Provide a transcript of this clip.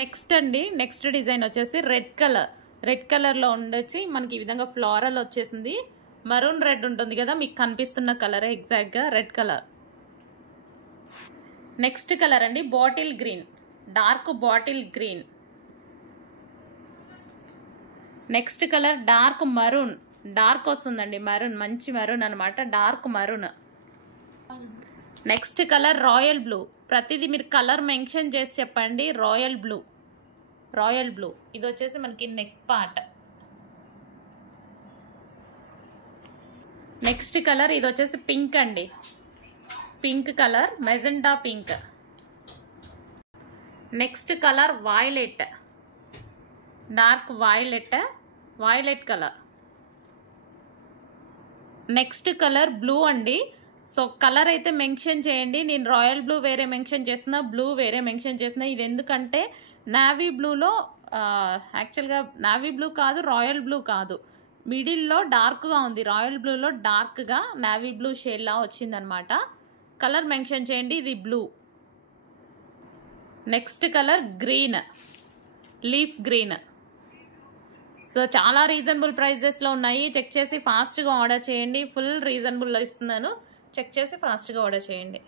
Next అండి next design వచ్చేసి red కలర్లో ఉండొచ్చి మనకి ఈ విధంగా ఫ్లోరల్ వచ్చేసింది. మరూన్ రెడ్ ఉంటుంది కదా, మీకు కనిపిస్తున్న కలరే ఎగ్జాక్ట్గా రెడ్ కలర్. నెక్స్ట్ కలర్ అండి bottle green, dark bottle green. Next colour dark maroon, dark వస్తుందండి మరూన్, మంచి మరూన్ అనమాట, dark maroon. Next colour royal blue, ప్రతిదీ మీరు కలర్ మెన్షన్ చేసి చెప్పండి. Royal blue, royal blue. ఇది వచ్చేసి మనకి నెక్ పార్ట్. నెక్స్ట్ కలర్ ఇది వచ్చేసి పింక్ అండి, pink colour, magenta pink. Next colour violet, dark violet colour. Next colour blue అండి. సో కలర్ అయితే మెన్షన్ చేయండి. నేను రాయల్ బ్లూ వేరే మెన్షన్ చేస్తున్నా, బ్లూ వేరే మెన్షన్ చేస్తున్నా. ఇది ఎందుకంటే నావీ బ్లూలో యాక్చువల్గా నావీ బ్లూ కాదు, రాయల్ బ్లూ కాదు, మిడిల్లో డార్క్గా ఉంది. రాయల్ బ్లూలో డార్క్గా నావీ బ్లూ షేడ్లా వచ్చిందనమాట. కలర్ మెన్షన్ చేయండి. ఇది blue. Next colour green, leaf green. So చాలా రీజనబుల్ ప్రైజెస్లో ఉన్నాయి. చెక్ చేసి ఫాస్ట్గా ఆర్డర్ చేయండి. ఫుల్ రీజనబుల్లో ఇస్తున్నాను, చెక్ చేసి ఫాస్ట్గా ఆర్డర్ చేయండి.